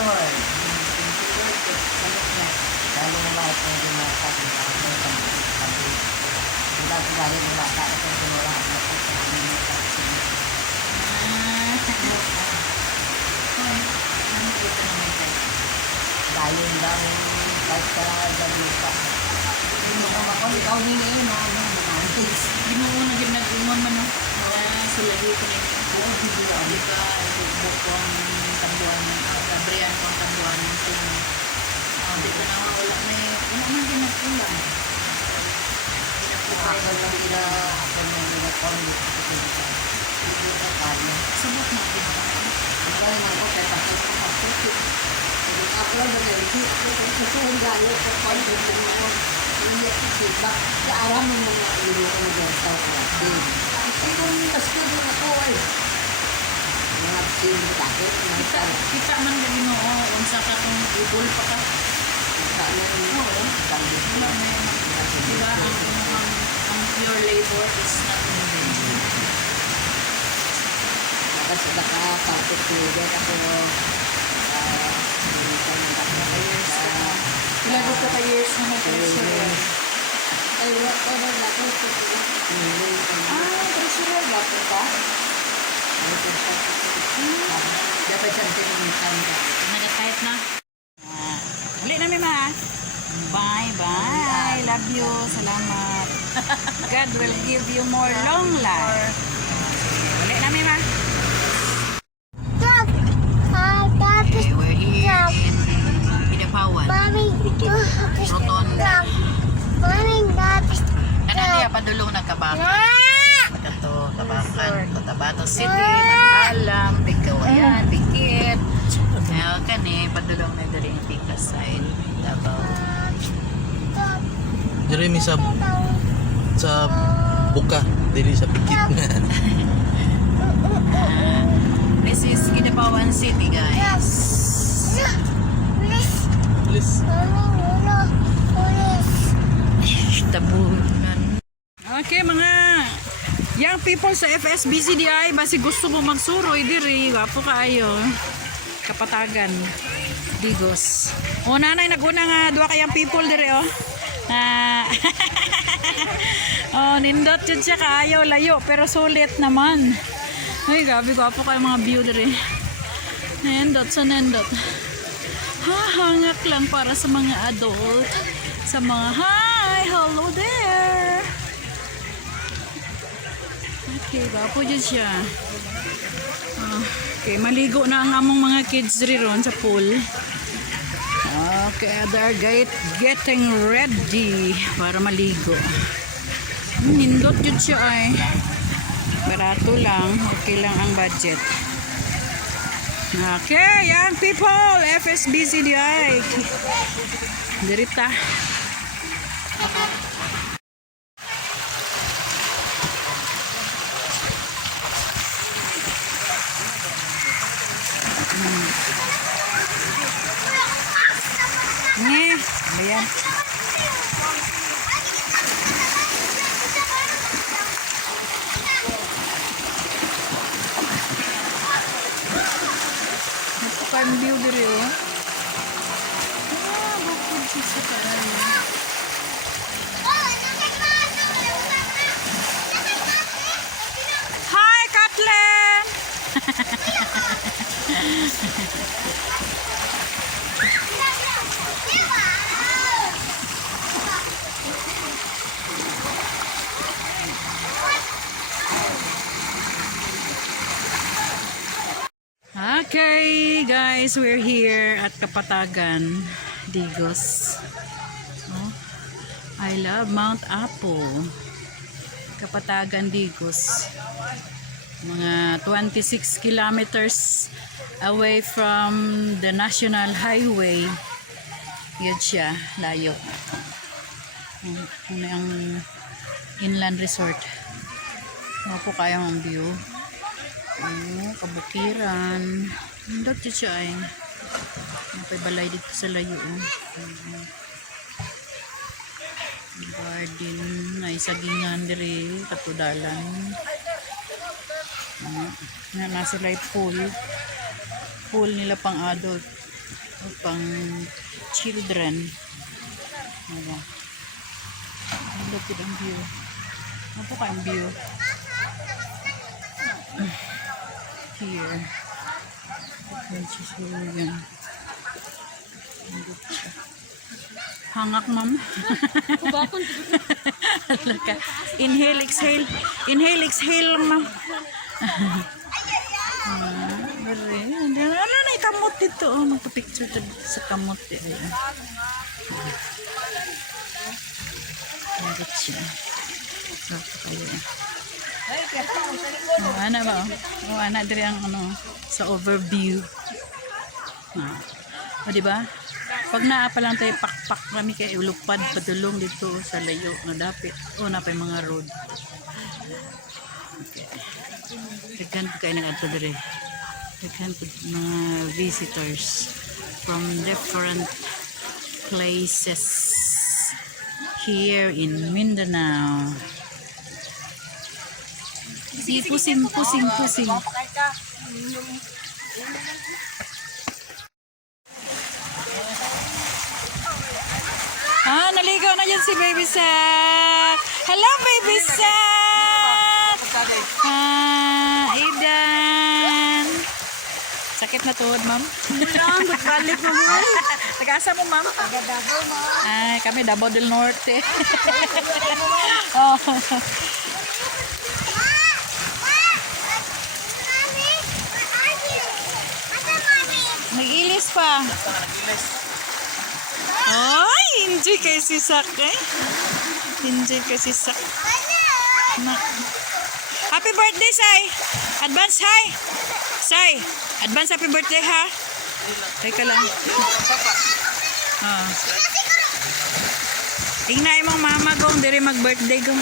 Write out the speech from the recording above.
Lord. Thank you, Lord. Salamat niya. Lalo na lahat ng dumata. Wala ko gaya ng bata. Ito yung wala ko na sa amin ng vaccine. Dayon lang. Kahit ka lang ang gabita. Ikaw din eh, no? Ginuon na ginag-ingon man no. Sila dito ni di ka bukong tambuan, Gabriel kung tambuan sing. Di ka na wala may wala man ginag-ulan. Ako lang sila. Ako lang nila kong Sabot na ginawa. Ako lang ako kaya tapos ako. Ako lang nag-edit. Kasi yung galo ko pa yung hindi sipa. Alam mo mga ilo ko nag-estaw ko. Ito yung tasko din ako eh. Mga sino takot. Kita man gani no, unsa ka tong ibol pa ka. Kita mo Wala na yun. Diba ang pure labor is not moving. Tapos nakapagpit ko din ako. Ilan ko ka years na nag-treasurer? Ay, wala na ako. Treasurer ba po ka? Dapat siya pinuntan ka. Nag-type na? Uli na may ma. Bye bye. Love you. Salamat. God will give you more long life. Uli na may ma. Okay, we're here in Pidapawan. Rotonda. Ano niya padulong nagkabakan? Kato, Kabakan, Cotabato City, Mantalam, Bikawayan, Bikit. Kaya kani, padulong na dari yung Pika side. Davao. Jeremy sa buka, dili sa pikit na. This is Kidapawan City, guys. Please. Tabunan. Okay, mga young people sa FSBCDI, basi gusto mo magsuroy diri, wapo kaayo. Kapatagan. Digos. O nanay, naguna nga duwa kayang people diri, oh. Oh, nindot yun siya kaayo, layo, pero sulit naman. Ay, gabi ko po kayo mga view diri. Nindot sa nindot. Hahangak lang para sa mga adult. Sa mga, hi, hello there. Okay, gapo dyan siya. Okay, maligo na ang among mga kids diri ron sa pool. Okay, they're getting ready para maligo. Nindot yun siya ay. Barato lang, okay lang ang budget. Okay, young people, FSBCDI. Dirita. Ayan. Napakang view diri, oh. Bukod siya sa kaayo. Hi, Kathleen! Okay, guys, we're here at Kapatagan, Digos. Oh, I love Mount Apo. Kapatagan, Digos. Mga 26 kilometers away from the National Highway. Yun siya, layo. Ano ang inland resort. Ano po kaya ang view? Kabukiran. Hindot yun siya ay. May balay dito sa layo. Garden. Naisagingan diri. Katudalan. Nasa light pool. Pool nila pang adult. pang children. Ano. Look at ang view. Ano ka ang view? Here. Yan. Hangak, ma'am. Inhale, exhale. Inhale, exhale, ma'am. Ano na kamot dito? Oh, magpa-picture sa kamot. Bakit siya? Ana ba? Ana diri ang ano sa overview. O di ba? Pag naa pa lang tayo pakpak kami kay lupad padulong dito sa layo nga dapit. O na pa mga road. Okay. Daghan po kayo nag-adto diri. Daghan po mga visitors from different places here in Mindanao. Pusing. Naligaw na dyan si Baby Sak. Hello, Baby Sak. Aidan. Sakit na tuhod, ma'am? Balik mo, ma'am. Nag-asa mo, ma'am? Taga-Davao, ma'am. Ay, kami Davao del Norte. Oh. Nag-ilis pa. Ay, enjoy kay si Sak eh. Enjoy kay si Sak. Happy birthday, Sai. Advance, hi. Sai, advance happy birthday, ha. Teka lang. Tingnan yung mga mama kong diri mag-birthday ko.